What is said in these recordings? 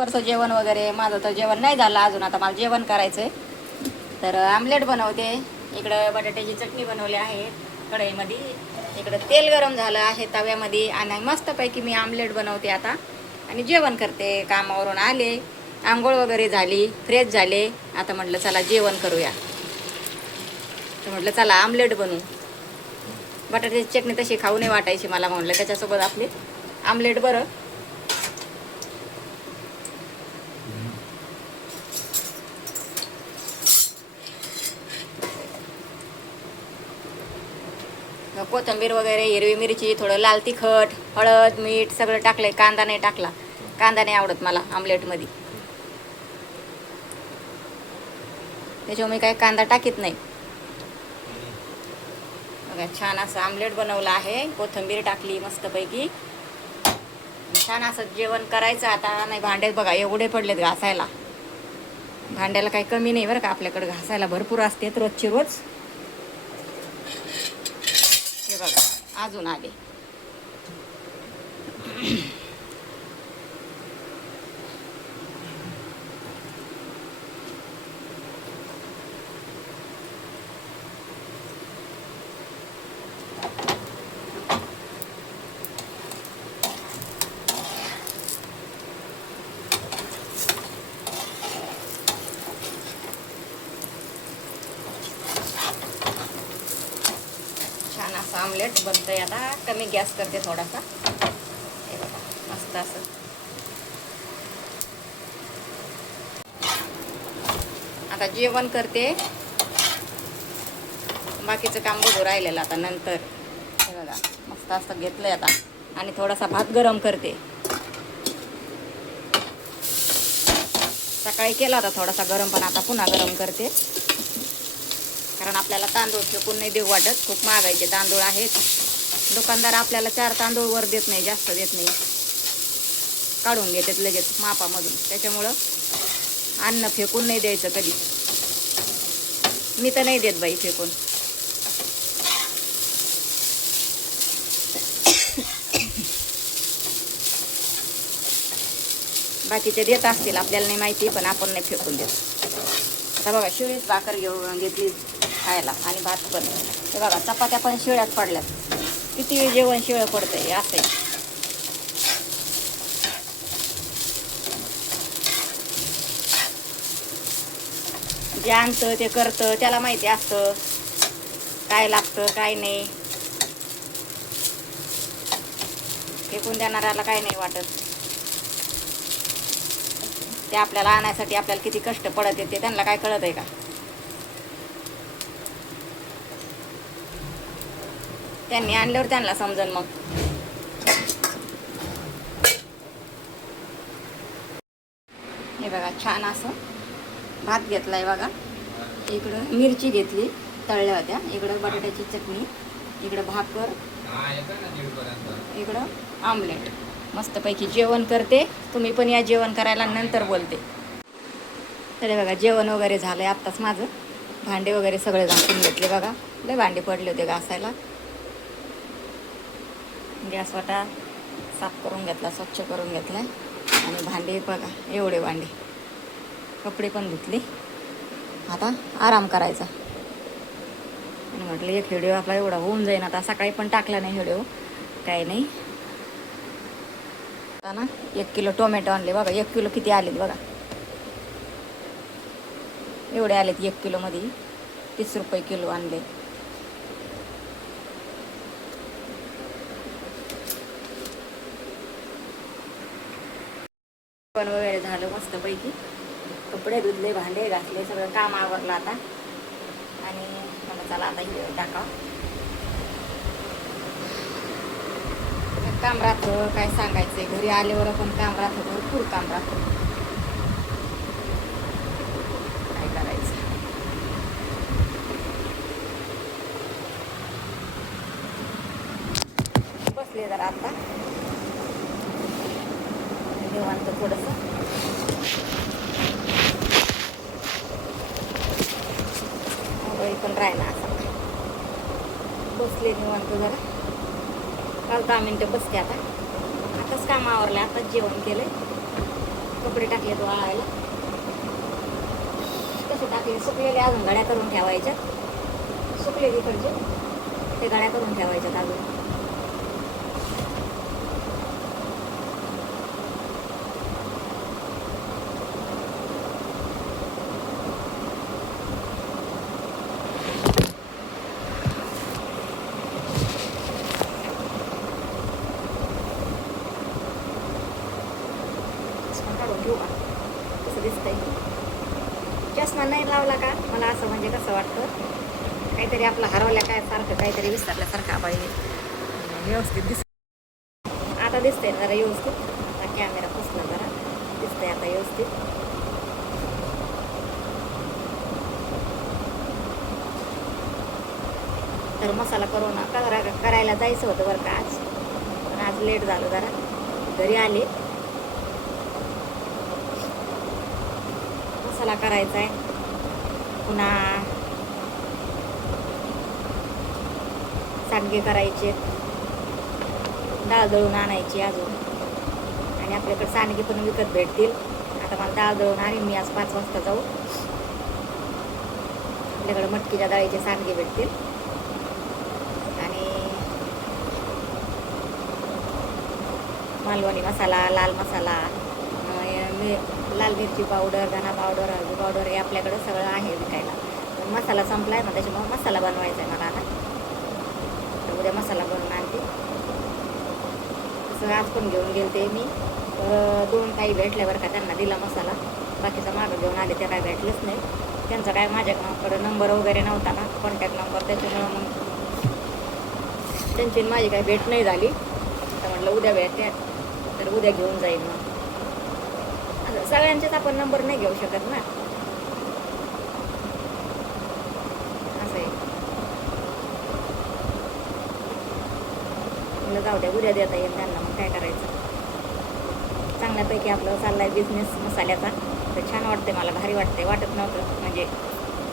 दुपारचं जेवण वगैरे माझं तर जेवण नाही झालं अजून. आता मला जेवण करायचं आहे. तर आमलेट बनवते. इकडं बटाट्याची चटणी बनवली आहे कढईमध्ये. इकडं तेल गरम झालं आहे तव्यामध्ये आणि मस्तपैकी मी आमलेट बनवते आता आणि जेवण करते. कामावरून आले, आंघोळ वगैरे झाली, फ्रेश झाले. आता म्हटलं चला जेवण करूया. तर म्हटलं चला आमलेट बनवू. बटाट्याची चटणी तशी खाऊ नाही वाटायची मला, म्हटलं त्याच्यासोबत आपले आमलेट बरं. कोथिंबीर वगैरे, हिरवी मिरची, थोडं लाल तिखट, हळद, मीठ सगळं टाकलंय. कांदा नाही टाकला, कांदा नाही आवडत मला आमलेटमध्ये, त्याच्यामुळे मी काही कांदा टाकीत नाही. बघा छान असं आमलेट बनवलं आहे. कोथिंबीर टाकली मस्तपैकी. छान असं जेवण करायचं आता. नाही भांडे बघा एवढे पडलेत घासायला. भांड्याला काही कमी नाही बरं का, आपल्याकडे घासायला भरपूर असते रोजची रोज. हे बघा अजून आले. छान असं आमलेट बनतंय आता. कमी गॅस करते थोडासा. हे बघा मस्त असं. आता जेवण करते, बाकीचं काम बघू राहिलेलं आता नंतर. हे बघा मस्त असं घेतलंय आता आणि थोडासा भात गरम करते. सकाळी केला होता थोडासा गरम, पण आता पुन्हा गरम करते. कारण आपल्याला तांदूळ फेकून नाही देऊ वाटत. खूप महागाईचे तांदूळ आहेत. दुकानदार आपल्याला 4 तांदूळ वर देत नाही, जास्त देत नाही, काढून घेतात लगेच मापामधून. त्याच्यामुळं अन्न फेकून नाही द्यायचं कधी. मी तर नाही देत बाई फेकून. बाकीचे देत असतील, आपल्याला नाही माहिती, पण आपण नाही फेकून देत. आता बघा शिळीच भाकर घेतली खायला आणि भात पण. हे बघा चपात्या पण शिळ्याच पडल्यात. किती जेवण शिळं पडतंय असं आहे. जे आणतं ते करतं त्याला माहिती असतं काय लागतं काय नाही. फेकून देणाऱ्याला काय नाही वाटत. ते आपल्याला आणायसाठी आपल्याला किती कष्ट पडत येते त्यांना काय कळत आहे का. त्यांनी आणल्यावर त्यांना समजन मग. हे बघा छान असं भात घेतलाय बघा. इकडं मिरची घेतली तळल्या होत्या, इकडं बटाट्याची चटणी, इकडं भाकर, इकडं आमलेट. मस्तपैकी जेवण करते. तुम्ही पण या जेवण करायला, नंतर बोलते. तर बघा जेवण वगैरे झालंय आत्ताच माझं. भांडे वगैरे सगळे घासून घेतले बघा. लय भांडे पडले होते घासायला. गॅस वाटा साफ करून घेतला, स्वच्छ करून घेतलाय. आणि भांडे बघा एवढे भांडे. कपडे पण धुतले. आता आराम करायचा. आणि म्हटलं एक व्हिडिओ आपला एवढा होऊन जाईन. आता सकाळी पण टाकला नाही व्हिडिओ, काही नाही. आता ना 1 किलो टोमॅटो आणले बघा. 1 किलो किती आलेत बघा. एवढे आलेत 1 किलोमध्ये. 30 रुपये किलो आणले. पण वगैरे झालं मस्तपैकी. कपडे धुतले, भांडे घासले, सगळं काम आवरलं आता. आणि मला चला आता व्हिडिओ टाका. काम राहतं काय सांगायचंय. घरी आल्यावर पण काम राहतं, भरपूर काम राहतं. काय करायचं. बसले जरा आता निवांत थोडंसं. पण राहिला असं बसले निवांत जरा. काल 10 मिनटं बसते आता. आताच काम आवरलं, आताच जेवण केलं. कपडे टाकले तो वाळायला. कसे टाकले सुकलेले अजून गड्या करून ठेवायच्या. सुकले इकडचे ते गड्या करून ठेवायच्यात अजून. काढून घेऊ का कसं दिसतंय. चष्मा नाही लावला का मला असं म्हणजे कसं वाटतं काहीतरी आपलं हरवल्या काय सारखं काहीतरी विसरल्यासारखं पाहिजे. व्यवस्थित आता दिसतंय जरा व्यवस्थित. आता कॅमेरा पुसला जरा दिसतंय आता व्यवस्थित. तर मसाला करायला जायचं होतं बरं का आज, पण आज लेट झालं जरा. घरी आले मसाला करायचा आहे. पुन्हा सांडगे करायचे, डाळ दळून आणायची अजून. आणि आपल्याकडे सांडगे पण विकत भेटतील. आता मला डाळ दळून आणीन मी आज 5 वाजता जाऊ. आपल्याकडे मटकीच्या डाळीचे सांडगे भेटतील. आणि मालवणी मसाला, लाल मसाला, लाल मिरची पावडर, धना पावडर, हळदी पावडर हे आपल्याकडं सगळं आहे विकायला. पण मसाला संपला आहे ना, त्याच्यामुळे मसाला बनवायचा आहे मला आता. तर उद्या मसाला बनवून आणते. तसं आज पण घेऊन गेलते मी. तर 2 काही भेटल्या बरं का, त्यांना दिला मसाला. बाकीचा मागं घेऊन आले ते काय भेटलेच नाही. त्यांचा काय माझ्याकडं नंबर वगैरे नव्हता ना, कॉन्टॅक्ट नंबर, त्याच्यामुळं मग त्यांची माझी काही भेट नाही झाली. तर म्हटलं उद्या भेटते तर उद्या घेऊन जाईल. मग सगळ्यांचेच आपण नंबर नाही घेऊ शकत ना, असं आहे. मला जाऊ द्या उद्या देता येईल त्यांना, मग काय करायचं. चांगल्यापैकी आपलं चाललाय बिझनेस मसाल्याचा. तर छान वाटते मला, भारी वाटते. वाटत नव्हतं म्हणजे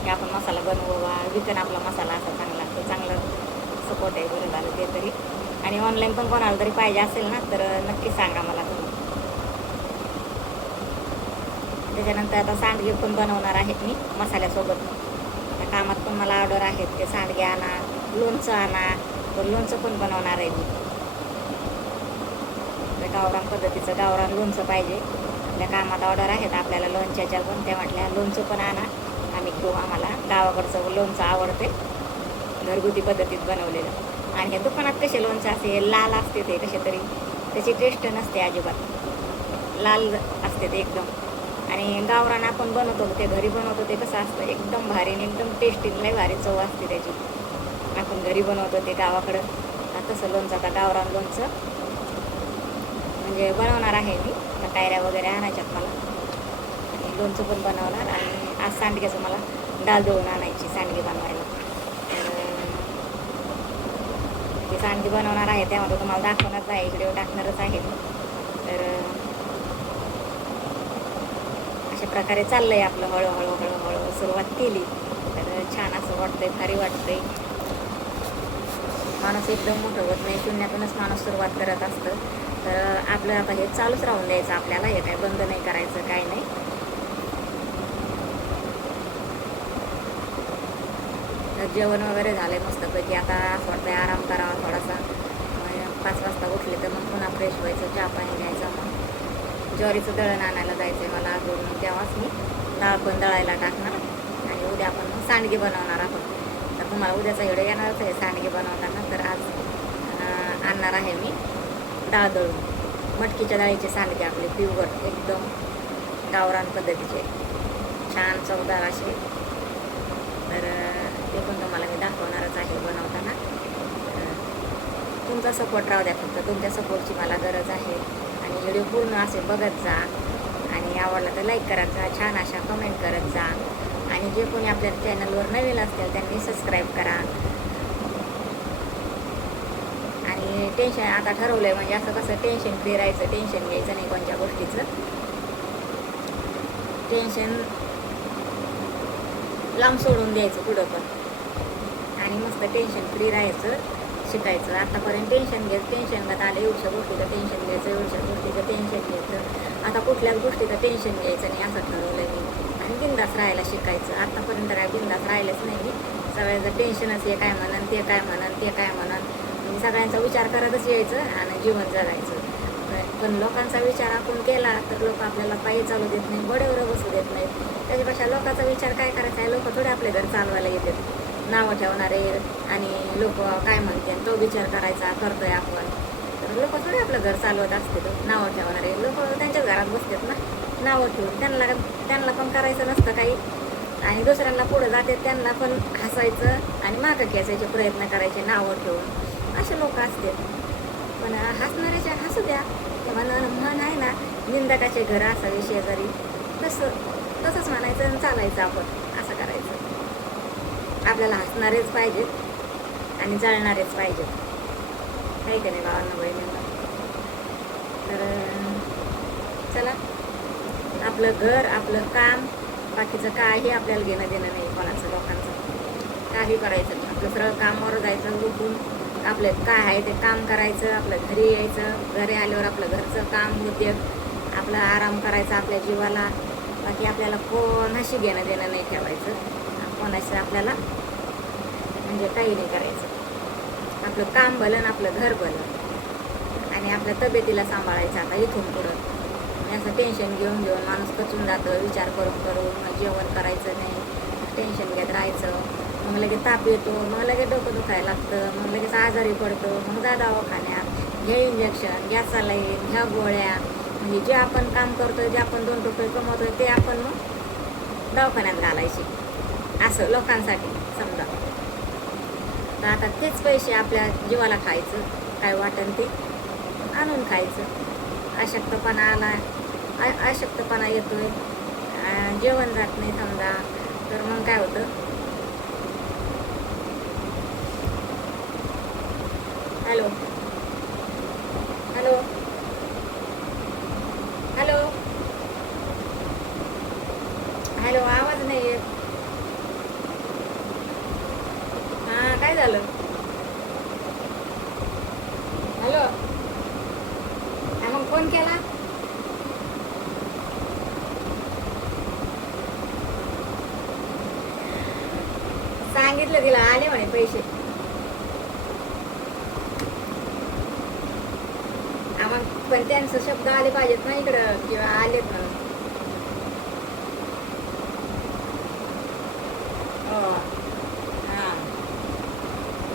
की आपण मसाला बनवू विकन आपला मसाला असा चांगला. तर चांगलं सपोर्ट आहे, बरं झालं ते तरी. आणि ऑनलाईन पण कोणाला तरी पाहिजे असेल ना तर नक्की सांगा मला तुम्ही. त्याच्यानंतर आता सांडगे पण बनवणार आहेत मी मसाल्यासोबत. त्या कामात पण मला ऑर्डर आहेत, ते सांडगे आणा, लोणचं आणा. तर लोणचं पण बनवणार आहे मी. तर गावरान पद्धतीचं गावरान लोणचं पाहिजे. त्या कामात ऑर्डर आहेत आपल्याला लोणच्याच्या पण. त्या म्हटल्या लोणचं पण आणा, आम्ही घेऊ. आम्हाला गावाकडचं लोणचं आवडते, घरगुती पद्धतीत बनवलेलं. आणि हे दुकानात कसे लोणचं असते लाल असते, ते कसे तरी त्याची टेस्ट नसते अजिबात. लाल असते ते एकदम. आणि गावरान आपण बनवतो ते घरी बनवतो ते कसं असतं एकदम भारी आणि एकदम टेस्टी, लय भारी चव असते त्याची. आपण घरी बनवतो ते गावाकडं. तसं लोणचं आता गावरान लोणचं म्हणजे बनवणार आहे मी. त्या कायऱ्या वगैरे आणायच्यात मला. आणि लोणचं पण बनवणार. आणि आज सांडग्याचं मला डाळ दळून आणायची सांडगे बनवायला. तर ते सांडगे बनवणार आहे, त्यामध्ये तुम्हाला दाखवणारच आहे, व्हिडिओ टाकणारच आहे. तर अशा प्रकारे चाललंय आपलं. हळूहळू सुरुवात केली तर छान असं वाटतंय, भारी वाटतंय. माणूस एकदम मोठं होत नाही, शून्यातूनच माणूस सुरुवात करत असतं. तर आपलं आता हे चालूच राहून द्यायचं आपल्याला. हे काय बंद नाही करायचं, काय नाही. तर जेवण वगैरे झालंय मस्तपैकी. आता असं वाटतंय आराम करावा थोडासा. 5 वाजता उठले तर मग पुन्हा फ्रेश व्हायचं, चहा पाणी घ्यायचा. मग ज्वारीचं दळण आणायला जायचं आहे मला अजून. तेव्हाच मी डाळ पण दळायला टाकणार. आणि उद्या आपण सांडगे बनवणार आहोत. तर तुम्हाला उद्याचा व्हिडिओ येणारच आहे सांडगे बनवताना. तर आज आणणार आहे मी डाळ दळून. मटकीच्या डाळीचे सांडगे आपले प्युअर एकदम गावरान पद्धतीचे, छान चवदार असे. तर ते पण तुम्हाला मी दाखवणारच आहे बनवताना. तुमचा सपोर्ट राहू द्या, फक्त तुमच्या सपोर्टची मला गरज आहे. आणि व्हिडिओ पूर्ण असे बघत जा. आणि आवडला तर लाईक करत जा, छान अशा कमेंट करत जा. आणि जे कोणी आपल्या चॅनलवर नवीन असतील त्यांनी सबस्क्राईब करा. आणि टेन्शन आता ठरवलं आहे म्हणजे असं कसं टेन्शन फ्री राहायचं, टेन्शन घ्यायचं नाही कोणत्या गोष्टीचं. टेन्शन लांब सोडून द्यायचं पुढं पण. आणि मस्त टेन्शन फ्री राहायचं, शिकायचं. आतापर्यंत टेन्शन घेत आलं, एवढ्या गोष्टीचं टेन्शन घ्यायचं, एवढ्या गोष्टीचं टेन्शन घ्यायचं. आता कुठल्याच गोष्टीचं टेन्शन घ्यायचं नाही असं ठरवलं मी, आणि बिंदास राहायला शिकायचं. आतापर्यंत काय बिंदास राहिलंच नाही. सगळ्यांचं टेन्शनच हे काय म्हणन, ते काय म्हणन, ते काय म्हणन, म्हणजे सगळ्यांचा विचार करतच यायचं आणि जीवन जगायचं. पण लोकांचा विचार आपण केला तर लोक आपल्याला पायी चालू देत नाही, बडेवर बसू देत नाही. त्याच्यापेक्षा लोकांचा विचार काय करायचा आहे, लोक थोडे आपले घर चालवायला येतात, नावं ठेवणारे आणि लोक काय म्हणते तो विचार करायचा करतोय आपण. तर लोक थोडे आपलं घर चालवत असते, नावं ठेवणारे लोक त्यांच्याच घरात बसतात ना नावं ठेवून. त्यांना पण करायचं नसतं काही, आणि दुसऱ्यांना पुढं जाते त्यांना पण हसायचं आणि मागं खेचायचे प्रयत्न करायचे नावं ठेवून. असे लोक असतात. पण हसणाऱ्याच्या हसू द्या, मन आहे ना, निंदकाचे घर असावे शेजारी, तसंच म्हणायचं आणि चालायचं. आपण असं करायचं. आपल्याला हसणारेच पाहिजेत आणि जळणारेच पाहिजेत, काही का नाही भावांना बहिणींना. तर चला, आपलं घर, आपलं काम, बाकीचं काही आपल्याला घेणं देणं नाही कोणाचं, लोकांचं काही करायचं नाही. आपलं सरळ कामावर जायचं, उठून आपलं काय आहे ते काम करायचं, आपलं घरी यायचं, घरी आल्यावर आपलं घरचं काम उद्योग, आपला आराम करायचा आपल्या जीवाला. बाकी आपल्याला कोणाशी घेणं देणं नाही ठेवायचं, कोणाशी आपल्याला म्हणजे काही नाही करायचं. आपलं काम भलं आणि आपलं घर भलं, आणि आपल्या तब्येतीला सांभाळायचं. आता इथून पुढं असं टेन्शन घेऊन माणूस कचून जातं, विचार करून मग जेवण करायचं नाही, टेन्शन घेत राहायचं. मग लगेच ताप येतो, मग लगेच डोकं दुखायला लागतं, मग लगेच आजारी पडतो, मग जा दवाखान्यात, घ्या इंजेक्शन, घ्या सलाईन, घ्या गोळ्या. म्हणजे जे आपण काम करतोय, जे आपण 2 रुपये कमवतोय ते आपण मग दवाखान्यात घालायचे, असं लोकांसाठी समजा. तर आता तेच पैसे आपल्या जीवाला खायचं, काय वाटेल ते आणून खायचं. अशक्तपणा येतोय, जेवण जात नाही समजा, तर मग काय होतं, हॅलो हॅलो हॅलो हॅलो आवाज नाही येत. हां, काय झालं? हॅलो, मग फोन केला? सांगितलं तिला आले म्हणे पैसे. पण त्यांचं शब्द आले पाहिजेत ना इकडं, किंवा आलेत म्हणून. हो, हां,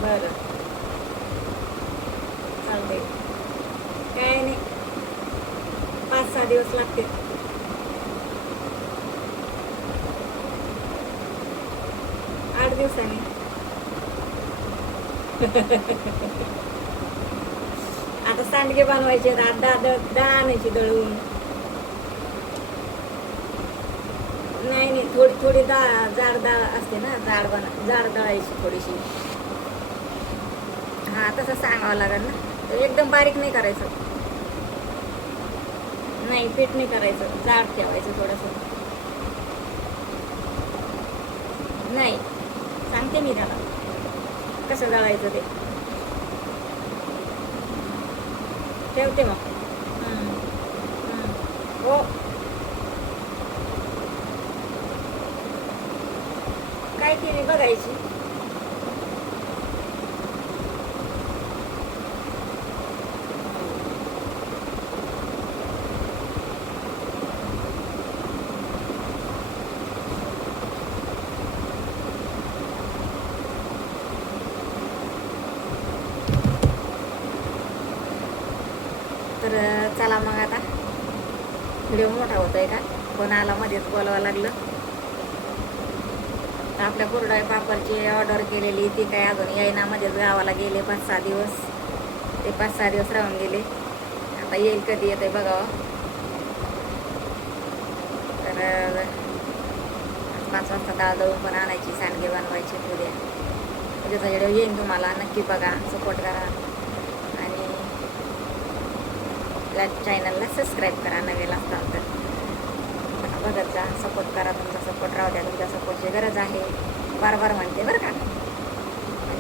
बरं, चालते. काय नाही, 5-6 दिवस लागतील. 8 दिवसांनी. आता सांडगे बनवायचे, डाळ आणायची दळून. नाही, थोडी जाड डाळ असते ना, जाड दळायची थोडीशी. हा, तसं सांगावं लागेल ना. तर एकदम बारीक नाही करायचं, नाही पीठ नाही करायचं, जाड ठेवायचं थोडंसं. नाही, सांगते मी त्याला कसं दळायचं ते. ठेवते मग. हो, काय केली बघायची. तर चला मग, आता व्हिडिओ मोठा होतोय का, कोण आला मध्येच बोलावं लागलं. आपल्या कुरडई पापडची ऑर्डर केलेली ती काय अजून येईना, मध्येच गावाला गेले 5-6 दिवस. ते 5-6 दिवस राहून गेले. आता येईल, कधी येते बघावं. तर 5 वाजता डाळ दळून पण आणायची, सांडगे बनवायचे उद्या. उद्याचा व्हिडिओ येईन तुम्हाला, नक्की बघा, सपोर्ट करा. चॅनलला सबस्क्राईब करा नवीन असताल तर. बघत जा, सपोर्ट करा. तुमचा सपोर्ट राहू द्या, तुमच्या सपोर्टची गरज आहे. वारंवार म्हणते बरं का.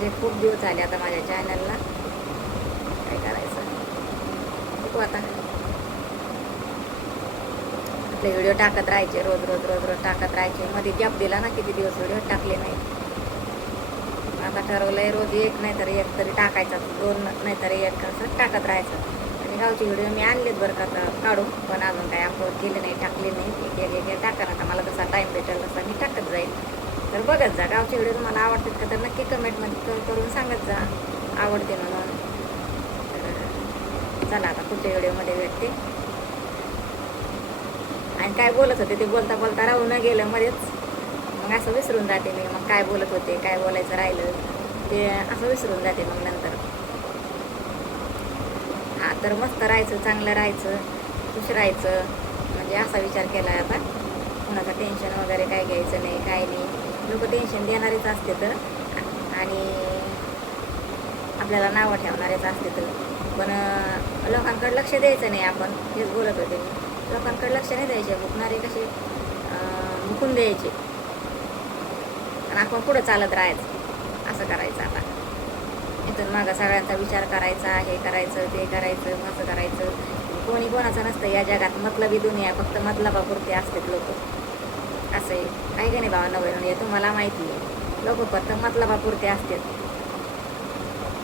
म्हणजे खूप दिवस झाले आता माझ्या चॅनलला. काय करायचं बघू आता. आपले व्हिडिओ टाकत राहायचे, रोज रोज रोज रोज टाकत राहायचे. मध्ये गॅप दिला ना, किती दिवस व्हिडिओ टाकले नाही. आता ठरवलंय रोज एक नाही तर एक तरी टाकायचा, 2 नाही तर 1 असं टाकत राहायचं. आणि गावचे व्हिडिओ मी आणलेत बरं का आता काढून, पण अजून काही अपलोड केले नाही, टाकले नाही. एक टाका नका, मला तसा टाईम भेटेल तसा मी टाकत जाईल. तर बघत जा. गावचे व्हिडिओ तुम्हाला आवडतात का तर नक्की कमेंटमध्ये करून सांगत जा आवडते म्हणून. तर चला आता पुढच्या व्हिडिओमध्ये भेटते. आणि काय बोलत होते ते बोलता बोलता राहून न गेलं मध्येच, मग असं विसरून जाते मी. मग काय बोलत होते, काय बोलायचं राहिलं ते असं विसरून जाते मग नंतर. हा तर मस्त राहायचं, चांगलं राहायचं, खुश राहायचं. म्हणजे असा विचार केला आहे आता. कोणाचं टेन्शन वगैरे काय घ्यायचं नाही, काय नाही. लोक टेन्शन देणारेच असते तर, आणि आपल्याला नावं ठेवणारेच असते तर. पण लोकांकडे लक्ष द्यायचं नाही आपण. हेच बोलत होते मी. लोकांकडे लक्ष नाही द्यायचे. भुकणारे कसे भुकून द्यायचे आणि आपण पुढं चालत राहायचं. असं करायचं आता. इथून मागं सगळ्यांचा विचार करायचा, हे करायचं, ते करायचं, असं करायचं. कोणी कोणाचं नसतं या जगात. मतलबी दुनिया, फक्त मतलबापुरते असतात लोक. असं आहे काही का नाही बाबा नवं, हे तुम्हाला माहिती आहे. लोक फक्त मतलबापुरते असतात,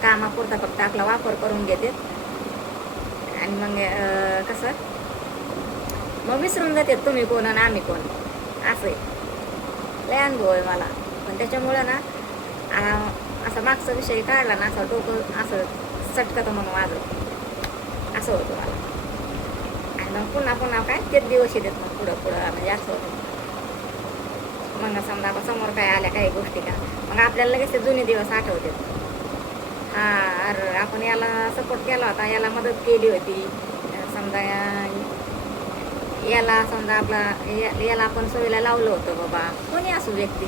कामापुरता फक्त आपला वापर करून घेतात. आणि मग कसं मग विसरून जातात तुम्ही कोण आणि आम्ही कोण. असं आहे. लय अनुभव आहे मला. पण त्याच्यामुळं ना असा मागचा विषय काढला ना, असं डोकं असं सटकतं मग माझं. असं होतं मला. आणि मग पुन्हा पुन्हा काय तेच दिवस येतात मग पुढं पुढं. म्हणजे असं होतं. मग समजा आपण समोर काय आल्या काही गोष्टी का, मग आपल्याला लगेच ते जुने दिवस आठवतात. अरे आपण याला सपोर्ट केला होता, याला मदत केली होती, समजा याला समजा याला आपण सोयीला लावलं होतं बाबा. कोणी असू व्यक्ती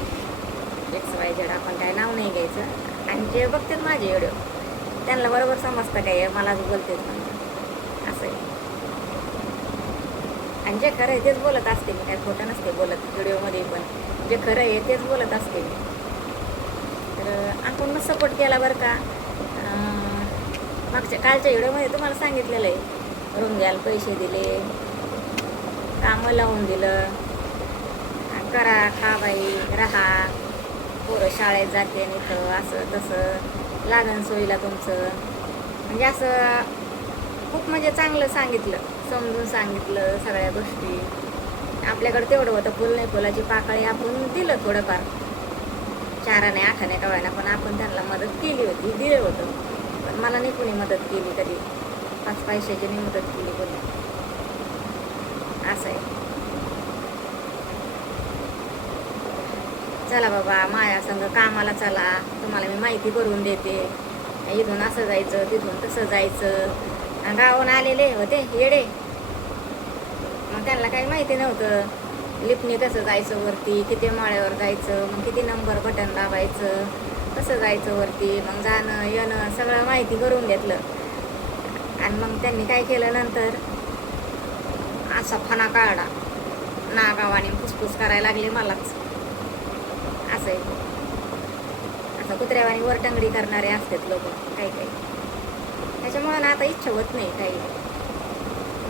XYZ, आपण काय नाव नाही घ्यायचं. आणि जे बघतात माझे व्हिडिओ त्यांना बरोबर समजतं काय मला बोलतेच म्हणून. असं आहे. आणि जे खरं आहे तेच बोलत असते मी, काही खोटं नसते बोलत व्हिडिओमध्ये. पण जे खरं आहे तेच बोलत असते मी. तर आपण मग सपोर्ट केला बरं का. कालच्या व्हिडिओमध्ये तुम्हाला सांगितलेलं आहे, रूम घ्यायला पैसे दिले, कामं लावून दिलं, करा, खा बाई, राहा, पोरं शाळेत जाते इथं, असं तसं लागण सोयीला तुमचं. म्हणजे असं खूप म्हणजे चांगलं सांगितलं, समजून सांगितलं सगळ्या गोष्टी. आपल्याकडे तेवढं होतं, फुल नाही फुलाची पाकळी आपण दिलं थोडंफार, 4आणे 8आणे टवायला. पण आपण त्यांना मदत केली होती, दिलं होतं. पण मला नाही कोणी मदत केली कधी, 5 पैशाची नाही मदत केली कोणी. असं आहे. चला बाबा माझ्या संग कामाला चला, तुम्हाला मी माहिती करून देते. इथून असं जायचं, तिथून तसं जायचं. आणि गावाहून आलेले होते येडे, मग त्यांना काही माहिती नव्हतं. लिफ्टने कसं जायचं वरती, किती माळ्यावर जायचं, मग किती नंबर बटन दाबायचं, कसं जायचं वरती, मग जाणं येणं सगळं माहिती करून घेतलं. आणि मग त्यांनी काय केलं नंतर, असा फणा काढा नागावाने फुसफुस करायला लागले मलाच. असं आहे. असं कुत्र्यावानी वरटंगडी करणारे असतात लोक काही काही. त्याच्यामुळं ना आता इच्छा होत नाही काही.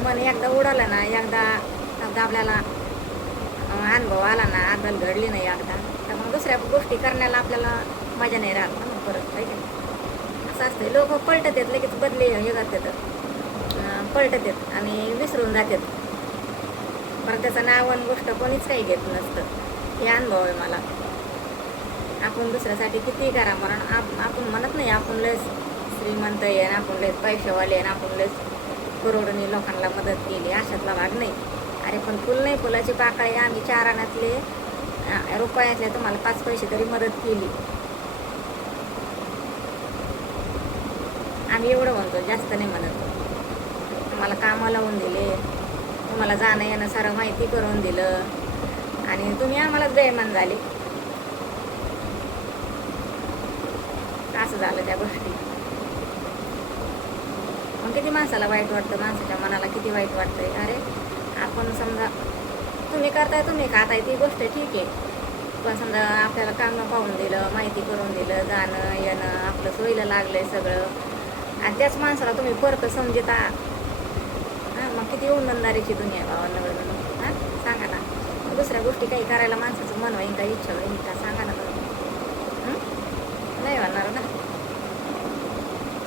मन एकदा उडालं ना, एकदा आपल्याला अनुभव आला ना, अदल घडली नाही एकदा, तर मग दुसऱ्या गोष्टी करण्याला आपल्याला मजा नाही राहत ना मग परत. काही असं असतं. लोक पलटत आहेत लगेच, बदले हे करतात, पलटत आहेत आणि विसरून जातात. पण त्याचं नाव आणि गोष्ट कोणीच काही घेत नसतं. हे अनुभव आहे मला. आपण दुसऱ्यासाठी किती करा, कारण आपण म्हणत नाही आपण लय श्रीमंत आहे आणि आपण लय पैशावाले आणि आपण लय करोडोनी लोकांना मदत केली, अशातला भाग नाही. अरे पण फुल नाही फुलाची पाकळी आम्ही 4आण्यातले रुपयातले तुम्हाला 5 पैसे तरी मदत केली. आम्ही एवढं म्हणतो, जास्त नाही म्हणत. तुम्हाला कामं लावून दिले, तुम्हाला जाणं येणं सारं माहिती करून दिलं, आणि तुम्ही आम्हालाच बेईमान झाले. असं झालं त्या गोष्टी. मग किती माणसाला वाईट वाटतं, माणसाच्या मनाला किती वाईट वाटतंय. अरे आपण समजा तुम्ही करताय, तुम्ही खाताय ती गोष्ट ठीक आहे, पण समजा आपल्याला कामं पाहून दिलं, माहिती करून दिलं, जाणं येणं आपलं सोयीला लागलंय सगळं आणि त्याच माणसाला तुम्ही फरक समजता. हां, मग किती उन्नंदारीची दुनिया आहे भावांना. हां, सांगा ना. दुसऱ्या गोष्टी काही करायला माणसाचं मन होईन का, इच्छा होईन का, सांगा ना तुम्ही. नाही होणार ना.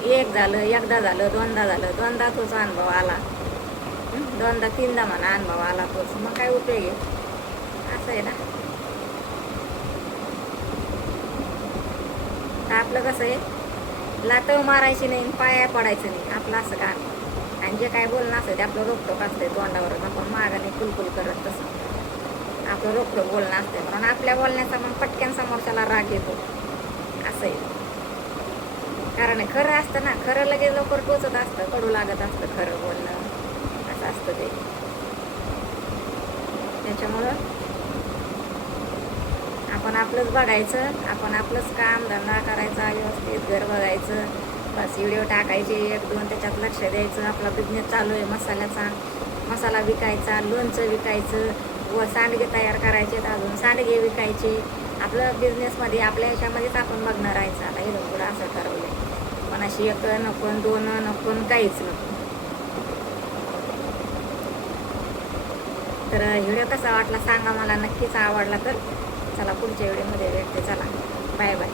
एक झालं, एकदा झालं, दोनदा झालं, दोनदा तोच अनुभव आला, दोनदा तीनदा म्हणा अनुभव आला तोच, मग काय उपयोग आहे. असं आहे ना. तर आपलं कसं आहे, लातव मारायची नाही, पाया पडायचं नाही, आपलं असं काम. आणि जे काय बोलणं असतं ते आपलं रोखटोक असते तोंडावरच, आपण मागाने कुलकुल करत तसं आपलं रोखटोक बोलणं असते. म्हणून आपल्या बोलण्याचा मग पटक्यान समोरच्याला राग येतो. असं आहे. कारण खरं असतं ना, खरं लगेच लवकर टोचत असतं, कडू लागत असतं खरं बोलणं. असं असतं ते. त्याच्यामुळं आपण आपलंच बघायचं, आपण आपलंच काम धंदा करायचा, व्यवस्थित घर बघायचं, बस व्हिडिओ टाकायचे 1-2, त्याच्यात लक्ष द्यायचं. आपला बिझनेस चालू आहे मसाल्याचा, मसाला विकायचा, लोणचं विकायचं व सांडगे तयार करायचे, अजून सांडगे विकायचे. आपलं बिझनेसमध्ये आपल्या ह्याच्यामध्येच आपण बघणं राहायचं. आता हे थोडं असं ठरवलं, कोणाशी 1 नको, 2 नको, काहीच नको. तर व्हिडिओ कसा वाटला सांगा मला, नक्कीच आवडला तर. चला पुढच्या व्हिडिओमध्ये भेटते. चला बाय बाय.